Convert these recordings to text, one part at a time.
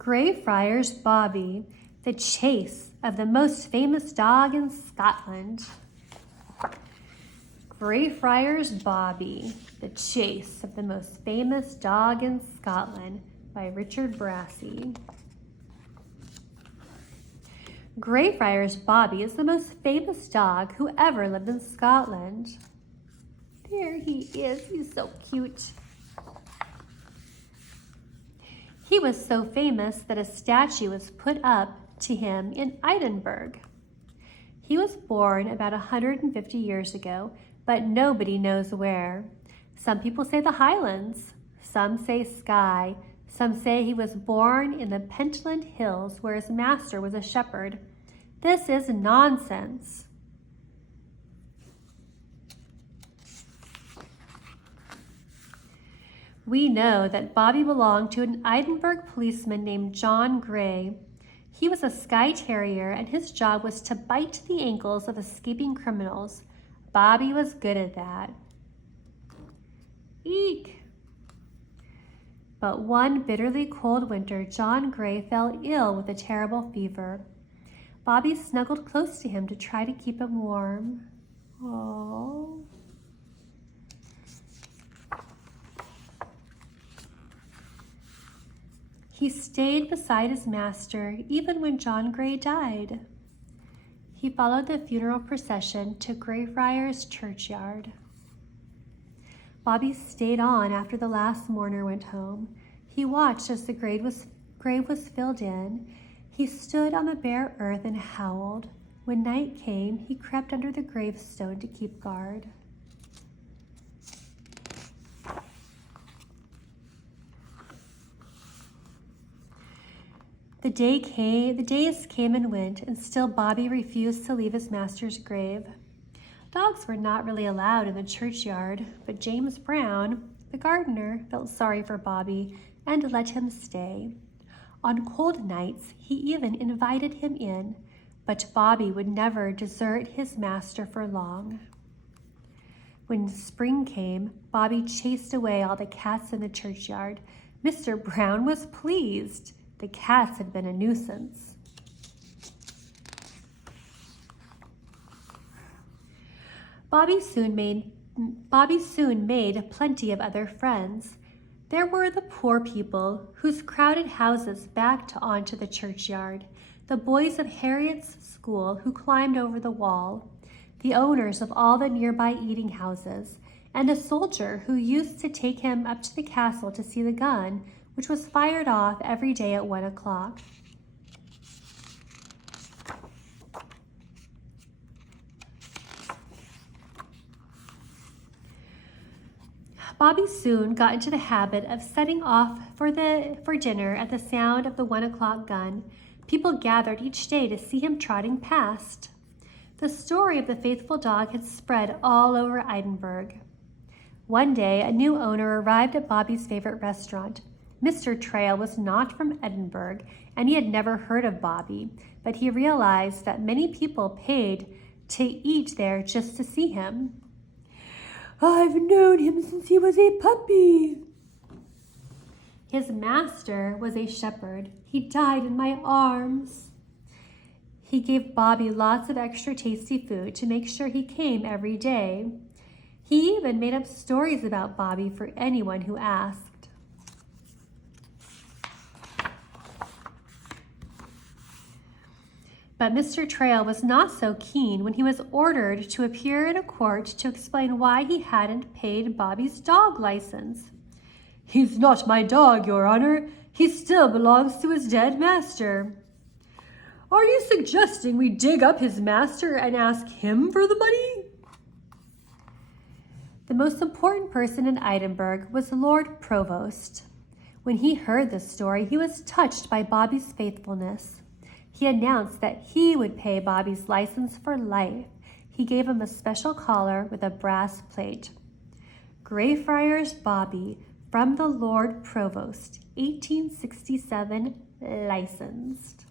Greyfriars Bobby, the chase of the most famous dog in Scotland. Greyfriars Bobby, the chase of the most famous dog in Scotland by Richard Brassey. Greyfriars Bobby is the most famous dog who ever lived in Scotland. There he is, he's so cute. He was so famous that a statue was put up to him in Edinburgh. He was born about 150 years ago, but nobody knows where. Some people say the Highlands, some say Skye, some say he was born in the Pentland Hills where his master was a shepherd. This is nonsense. We know that Bobby belonged to an Edinburgh policeman named John Gray. He was a Skye Terrier and his job was to bite the ankles of escaping criminals. Bobby was good at that. Eek! But one bitterly cold winter, John Gray fell ill with a terrible fever. Bobby snuggled close to him to try to keep him warm. Aww. He stayed beside his master even when John Gray died. He followed the funeral procession to Greyfriars churchyard. Bobby stayed on after the last mourner went home. He watched as the grave was filled in. He stood on the bare earth and howled. When night came, he crept under the gravestone to keep guard. The days came and went, and still Bobby refused to leave his master's grave. Dogs were not really allowed in the churchyard, but James Brown, the gardener, felt sorry for Bobby and let him stay. On cold nights, he even invited him in, but Bobby would never desert his master for long. When spring came, Bobby chased away all the cats in the churchyard. Mr. Brown was pleased. The cats had been a nuisance. Bobby soon made plenty of other friends. There were the poor people whose crowded houses backed onto the churchyard, the boys of Harriet's school who climbed over the wall, the owners of all the nearby eating houses, and a soldier who used to take him up to the castle to see the gun, which was fired off every day at 1 o'clock. Bobby soon got into the habit of setting off for dinner at the sound of the 1 o'clock gun. People gathered each day to see him trotting past. The story of the faithful dog had spread all over Edinburgh. One day, a new owner arrived at Bobby's favorite restaurant. Mr. Trail was not from Edinburgh, and he had never heard of Bobby, but he realized that many people paid to eat there just to see him. "I've known him since he was a puppy." His master was a shepherd. He died in my arms. He gave Bobby lots of extra tasty food to make sure he came every day. He even made up stories about Bobby for anyone who asked. But Mr. Trail was not so keen when he was ordered to appear in a court to explain why he hadn't paid Bobby's dog license. "He's not my dog, Your Honor. He still belongs to his dead master." "Are you suggesting we dig up his master and ask him for the money?" The most important person in Edinburgh was Lord Provost. When he heard this story, he was touched by Bobby's faithfulness. He announced that he would pay Bobby's license for life. He gave him a special collar with a brass plate. Greyfriars Bobby, from the Lord Provost, 1867, licensed.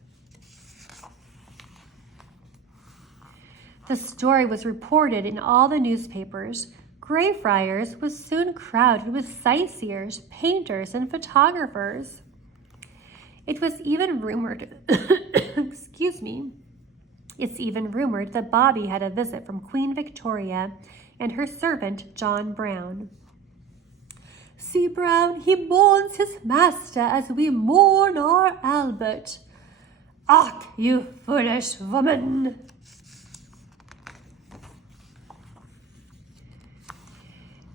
The story was reported in all the newspapers. Greyfriars was soon crowded with sightseers, painters, and photographers. It was even rumored, excuse me, it's even rumored that Bobby had a visit from Queen Victoria and her servant John Brown. See, Brown, he mourns his master as we mourn our Albert. Ach, you foolish woman!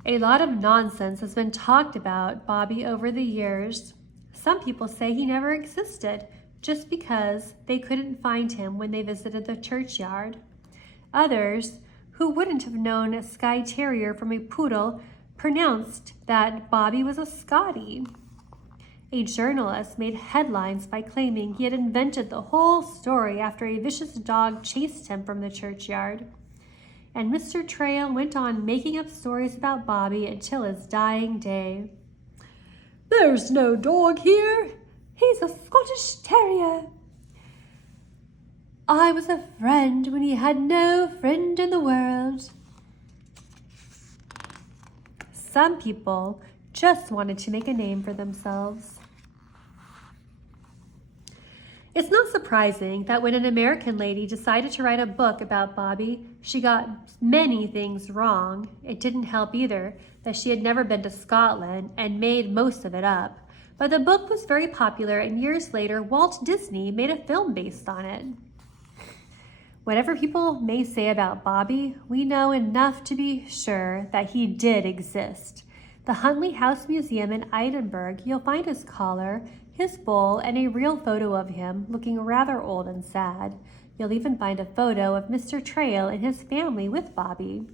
A lot of nonsense has been talked about Bobby over the years. Some people say he never existed, just because they couldn't find him when they visited the churchyard. Others, who wouldn't have known a Skye Terrier from a poodle, pronounced that Bobby was a Scottie. A journalist made headlines by claiming he had invented the whole story after a vicious dog chased him from the churchyard. And Mr. Trail went on making up stories about Bobby until his dying day. There's no dog here. He's a Scottish Terrier. I was a friend when he had no friend in the world. Some people just wanted to make a name for themselves. It's not surprising that when an American lady decided to write a book about Bobby, she got many things wrong. It didn't help either that she had never been to Scotland and made most of it up. But the book was very popular, and years later, Walt Disney made a film based on it. Whatever people may say about Bobby, we know enough to be sure that he did exist. The Huntley House Museum in Edinburgh, you'll find his collar, his bowl, and a real photo of him looking rather old and sad. You'll even find a photo of Mr. Trail and his family with Bobby.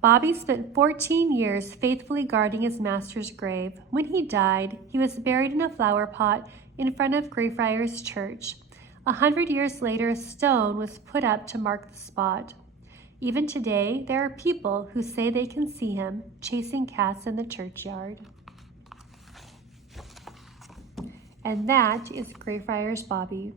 Bobby spent 14 years faithfully guarding his master's grave. When he died, he was buried in a flower pot in front of Greyfriars Church. 100 years later, a stone was put up to mark the spot. Even today, there are people who say they can see him chasing cats in the churchyard. And that is Greyfriars Bobby.